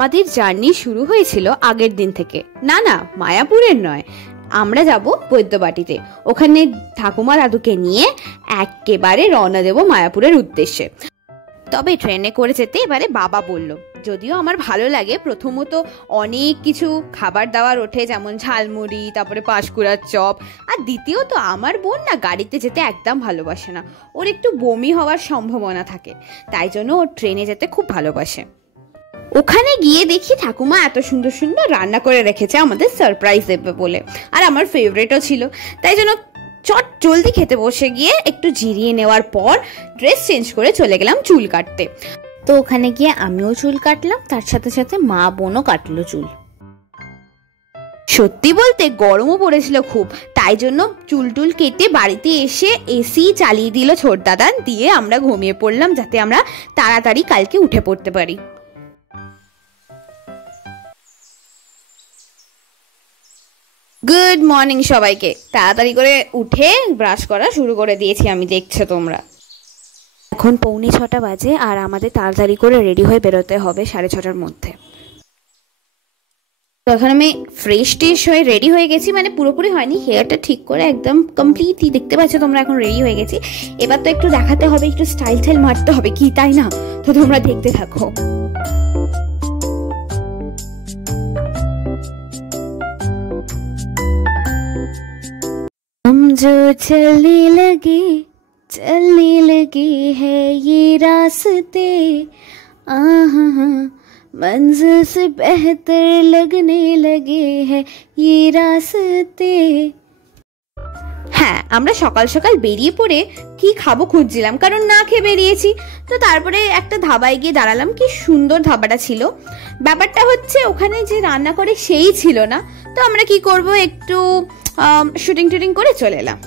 আমাদের জার্নি শুরু হয়েছিল আগের দিন থেকে। না না, মায়াপুরের নয়, আমরা যাব বৈদ্যবাটিতে। ওখানে ঠাকুমা দাদুকে নিয়ে একেবারে রওনা দেব মায়াপুরের উদ্দেশ্যে। তবে ট্রেনে করে যেতে এবারে বাবা বলল, যদিও আমার ভালো লাগে। প্রথমত অনেক কিছু খাবার দাবার ওঠে, যেমন ঝালমুড়ি, তারপরে পাঁশকুড়ার চপ। আর দ্বিতীয়ত আমার বোন না গাড়িতে যেতে একদম ভালোবাসে না, ওর একটু বমি হওয়ার সম্ভাবনা থাকে, তাই জন্য ও ট্রেনে যেতে খুব ভালোবাসে। ওখানে গিয়ে দেখি ঠাকুমা এত সুন্দর সুন্দর রান্না করে রেখেছে আমাদের সারপ্রাইজ দেবে বলে, আর আমার ফেভারিটও ছিল, তাই জন্য চট জলদি খেতে বসে গিয়ে একটু জিরিয়ে নেওয়ার পর ড্রেস চেঞ্জ করে চলে গেলাম চুল কাটতে। তো ওখানে গিয়ে আমিও চুল কাটলাম, তার সাথে সাথে মা বোনও কাটলো চুল। সত্যি বলতে গরমও পড়েছিল খুব, তাই জন্য চুল টুল কেটে বাড়িতে এসে এসি চালিয়ে দিল ছোট দাদা, দিয়ে আমরা ঘুমিয়ে পড়লাম যাতে আমরা তাড়াতাড়ি কালকে উঠে পড়তে পারি। গুড মর্নিং সবাইকে। তাড়াতাড়ি করে উঠে ব্রাশ করা শুরু করে দিয়েছি আমি, দেখছো তোমরা। এখন 6:45 বাজে আর আমাদের তাড়াতাড়ি করে রেডি হয়ে বেরোতে হবে 6:30টার মধ্যে। তো এখন আমি ফ্রেশ টেশ হয়ে রেডি হয়ে গেছি, মানে পুরোপুরি হয়নি, হেয়ারটা ঠিক করে একদম কমপ্লিটলি দেখতে পাচ্ছ তোমরা এখন রেডি হয়ে গেছি। এবার তো একটু দেখাতে হবে, একটু স্টাইল টাইল মারতে হবে কি, তাই না? তো তোমরা দেখতে থাকো। जो चलने लगे है ये रास्ते, मंजिल से बेहतर लगने लगे है ये रास्ते। হ্যাঁ, আমরা সকাল সকাল বেরিয়ে পড়ে কি খাবো খুঁজছিলাম, কারণ না খেয়ে বেরিয়েছি। তো তারপরে একটা ধাবায় গিয়ে দাঁড়ালাম, কি সুন্দর ধাবাটা ছিল। ব্যাপারটা হচ্ছে ওখানে যে রান্না করে সেই ছিল না, তো আমরা কি করব, একটু শুটিং টুটিং করে চলে এলাম।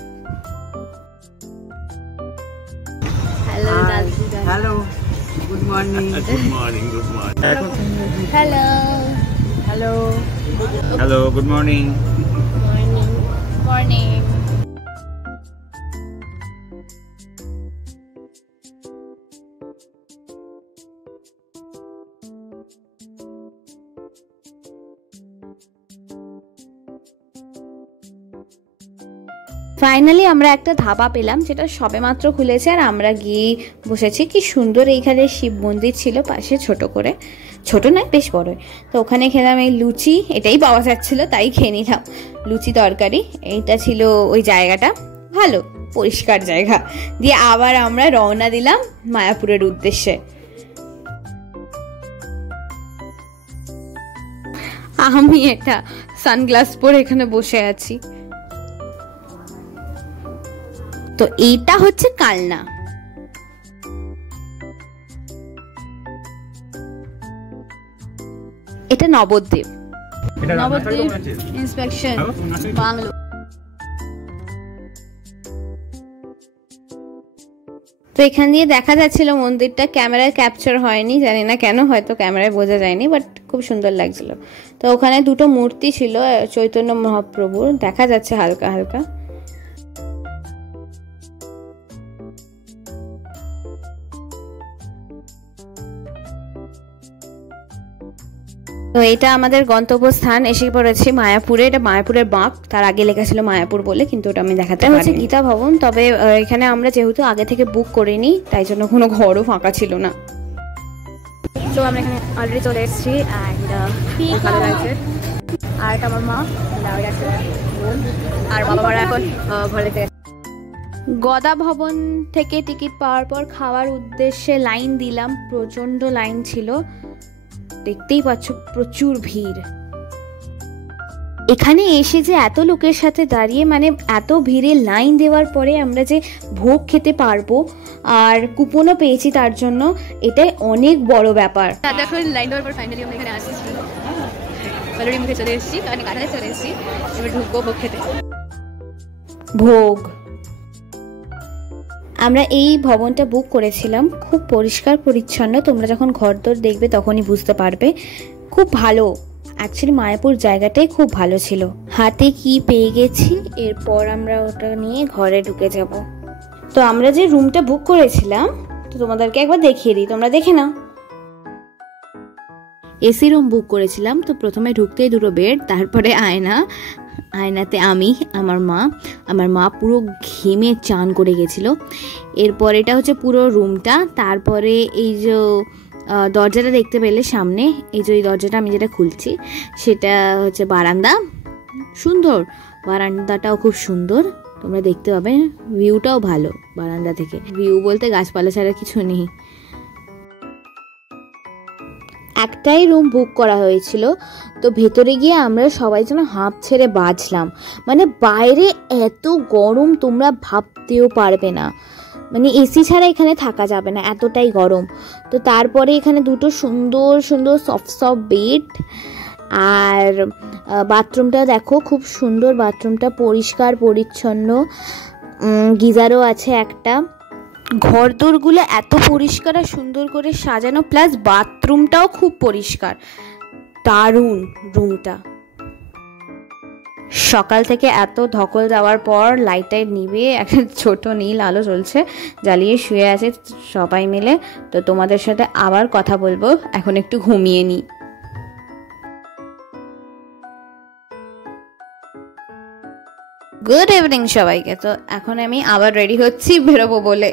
Hello hello, good morning. Good morning, good morning. Hello hello hello, good morning. Morning morning. Finally আমরা একটা ধাবা পেলাম, যেটা সবে মাত্র খুলেছে, আর আমরা গিয়ে বসেছি। কি সুন্দর এইখানে শিব মন্দির ছিল পাশে, ছোট করে, ছোট নয় বেশ বড়। তো ওখানে খেলাম এই লুচি, এটাই পাওয়া যাচ্ছিল তাই খেয়ে নিলাম, লুচি তরকারি। এইটা ছিল ওই জায়গাটা, ভালো পরিষ্কার জায়গা। দিয়ে আবার আমরা রওনা দিলাম মায়াপুরের উদ্দেশ্যে। আমি একটা সানগ্লাস পরে এখানে বসে আছি। তো এইটা হচ্ছে কালনা। এটা নবদ্বীপ, নবদ্বীপ ইন্সপেকশন বাংলো। তো এখান দিয়ে দেখা যাচ্ছিল মন্দিরটা, ক্যামেরায় ক্যাপচার হয়নি, জানি না কেন, হয়তো ক্যামেরায় বোঝা যায়নি, বাট খুব সুন্দর লাগছিল। তো ওখানে দুটো মূর্তি ছিল চৈতন্য মহাপ্রভুর, দেখা যাচ্ছে হালকা হালকা। তো এটা আমাদের গন্তব্যস্থান, এসে পড়েছি মায়াপুরে। এটা মায়াপুরের বাঁক, তার আগে লেখা ছিল মায়াপুর বলে, কিন্তু ওটা আমি দেখাতে পারিনি। হচ্ছে গীতা ভবন। তবে এখানে আমরা যেহেতু আগে থেকে বুক করিনি, তাই জন্য কোনো ঘরও ফাঁকা ছিল না। তো আমরা এখানে অলরেডি চলে এসেছি, ভালো লাগছে। আর এটা আমার মা, আর বাবা মারা এখন ঘরে থেকে। গদা ভবন থেকে টিকিট পাওয়ার পর খাওয়ার উদ্দেশ্যে লাইন দিলাম, প্রচন্ড লাইন ছিল, দেখতেই পাচ্ছ প্রচুর ভিড়। এখানে এসে যে এত লোকের সাথে দাঁড়িয়ে, মানে এত ভিড়ে লাইন দেওয়ার পরে আমরা যে ভোগ খেতে পারবো আর কুপনও পেয়েছি তার জন্য, এটাই অনেক বড় ব্যাপার। দেখো লাইন দেওয়ার পর ফাইনালি আমরা এখানে আসছি, অলরেডি মুখে চলে এসেছি, মানে কাঁঠালে চলে এসেছি, এবার ঢুকবো ভোগ খেতে। ভোগ আমরা এই ভবনটা বুক করেছিলাম, খুব পরিষ্কার পরিচ্ছন্ন, তোমরা যখন ঘরদোর দেখবে তখনই বুঝতে পারবে, খুব ভালো। অ্যাকচুয়ালি মায়াপুর জায়গাটাই খুব ভালো ছিল। হাতে কি পেয়ে গেছি, এরপর আমরা ওটা নিয়ে ঘরে ঢুকে যাব। তো আমরা যে রুমটা বুক করেছিলাম, তো তোমাদেরকে একবার দেখিয়ে দিই, তোমরা দেখে নাও। এসি রুম বুক করেছিলাম। তো প্রথমে ঢুকতেই দুটো বেড, তারপরে আয়নাতে আমি, আমার মা পুরো ঘেমে চান করে গেছিলো। এরপর এটা হচ্ছে পুরো রুমটা। তারপরে এই যে দরজাটা দেখতে পেলে সামনে, এই যে এই দরজাটা আমি যেটা খুলছি সেটা হচ্ছে বারান্দা। সুন্দর, বারান্দাটাও খুব সুন্দর, তোমরা দেখতে পাবে। ভিউটাও ভালো বারান্দা থেকে। ভিউ বলতে গাছপালা ছাড়া কিছু নেই। একটাই রুম বুক করা হয়েছিল। তো ভেতরে গিয়ে আমরা সবাই যেন হাঁপ ছেড়ে বাঁচলাম। মানে বাইরে এত গরম তোমরা ভাবতেও পারবে না, মানে এসি ছাড়া এখানে থাকা যাবে না, এতটাই গরম। তো তারপরে এখানে দুটো সুন্দর সুন্দর সফট বেড। আর বাথরুমটা দেখো, খুব সুন্দর বাথরুমটা, পরিষ্কার পরিচ্ছন্ন, গিজারও আছে একটা। ঘরদোরগুলো এত পরিষ্কার আর সুন্দর করে সাজানো, প্লাস বাথরুমটাও খুব পরিষ্কার, দারুণ রুমটা। সকাল থেকে এত ধকল দেওয়ার পর লাইটটাই নিভে একটা ছোট নীল আলো জ্বলছে, জ্বালিয়ে শুয়ে আছে সবাই মিলে। তো তোমাদের সাথে আবার কথা বলবো, এখন একটু ঘুমিয়ে নিই। গুড ইভিনিং সবাইকে। তো এখন আমি আবার রেডি হচ্ছি বেরোবো বলে।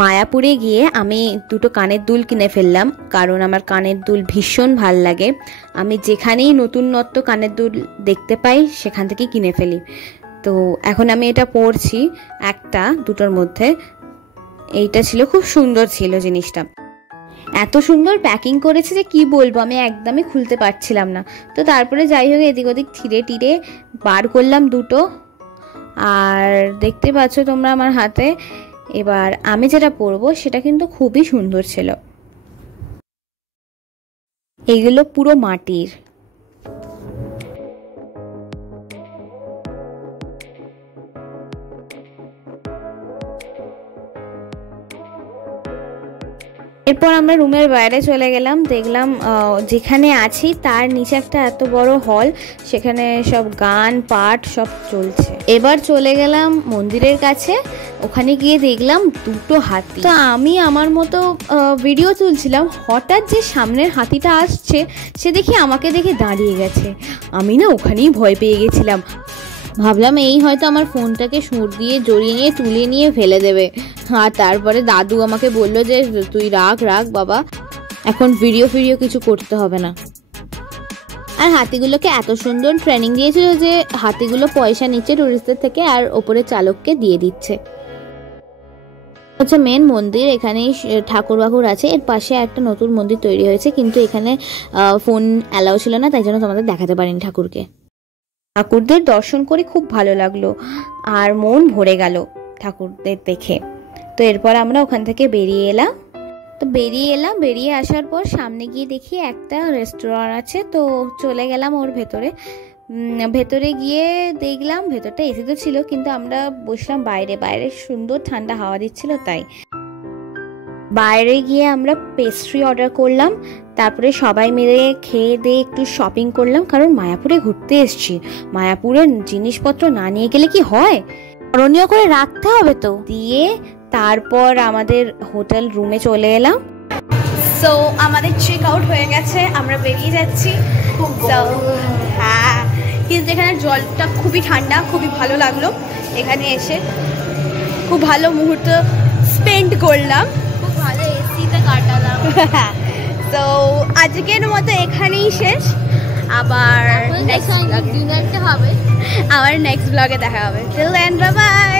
মায়াপুরে গিয়ে আমি দুটো কানের দুল কিনে ফেললাম, কারণ আমার কানের দুল ভীষণ ভাল লাগে। আমি যেখানেই নতুনত্ব কানের দুল দেখতে পাই সেখান থেকেই কিনে ফেলি। তো এখন আমি এটা পরছি, একটা দুটোর মধ্যে। এইটা ছিল, খুব সুন্দর ছিল জিনিসটা, এত সুন্দর প্যাকিং করেছে যে কি বলবো, আমি একদমই খুলতে পারছিলাম না। তো তারপরে যাই হোক এদিক ওদিক ছিঁড়ে বার করলাম দুটো। আর দেখতে পাচ্ছ তোমরা আমার হাতে। এবার আমি যেটা পরবো সেটা কিন্তু খুবই সুন্দর ছিল। এগুলো পুরো মাটির। এরপর আমরা রুমের বাইরে চলে গেলাম, দেখলাম যেখানে আছি তার নিচে একটা এত বড় হল, সেখানে সব গান পাঠ সব চলছে। এবার চলে গেলাম মন্দিরের কাছে, ওখানে গিয়ে দেখলাম দুটো হাতি। তো আমি আমার মতো ভিডিও তুলছিলাম, হঠাৎ যে সামনের হাতিটা আসছে সে দেখি আমাকে দেখে দাঁড়িয়ে গেছে। আমি না ওখানেই ভয় পেয়ে গেছিলাম, ভাবলাম এই হয়তো আমার ফোনটাকে সুর দিয়ে জড়িয়ে নিয়ে তুলে নিয়ে ফেলে দেবে। আর তারপরে দাদু আমাকে বললো যে তুই রাখ বাবা, এখন ভিডিও কিছু করতে হবে না। আর হাতিগুলোকে এত সুন্দর ট্রেনিং দিয়েছিল যে হাতিগুলো পয়সা নিচ্ছে টুরিস্টদের থেকে আর ওপরে চালককে দিয়ে দিচ্ছে। হচ্ছে মেন মন্দির, এখানেই ঠাকুর বাকুর আছে। এর পাশে একটা নতুন মন্দির তৈরি হয়েছে, কিন্তু এখানে ফোন অ্যালাউ ছিল না, তাই জন্য তোমাদের দেখাতে পারিনি ঠাকুরকে। ঠাকুরদের দর্শন করে খুব ভালো লাগলো আর মন ভরে গেল ঠাকুরদের দেখে। তো এরপর আমরা ওখান থেকে বেরিয়ে এলাম। বেরিয়ে আসার পর সামনে গিয়ে দেখি একটা রেস্টুরেন্ট আছে, তো চলে গেলাম ওর ভেতরে গিয়ে দেখলাম ভেতরটা এসি তো ছিল, কিন্তু আমরা বসলাম বাইরে সুন্দর ঠান্ডা হাওয়া দিচ্ছিল, তাই বাইরে গিয়ে আমরা পেস্ট্রি অর্ডার করলাম। তারপরে সবাই মিলে খেয়ে দিয়ে একটু শপিং করলাম, কারণ মায়াপুরে ঘুরতে এসেছি, মায়াপুরের জিনিসপত্র না নিয়ে গেলে কি হয়, স্মরণীয় করে রাখতে হবে। তো দিয়ে তারপর আমাদের হোটেল রুমে চলে এলাম। সো আমাদের চেক আউট হয়ে গেছে, আমরা বেরিয়ে যাচ্ছি। হ্যাঁ, কিন্তু এখানে জলটা খুবই ঠান্ডা, খুবই ভালো লাগলো এখানে এসে, খুব ভালো মুহূর্ত স্পেন্ড করলাম, খুব ভালো এসিতে কাটালাম। তো আজকের মতো এখানেই শেষ, আবার নেক্সট ব্লগে দেখা হবে। Till then bye by.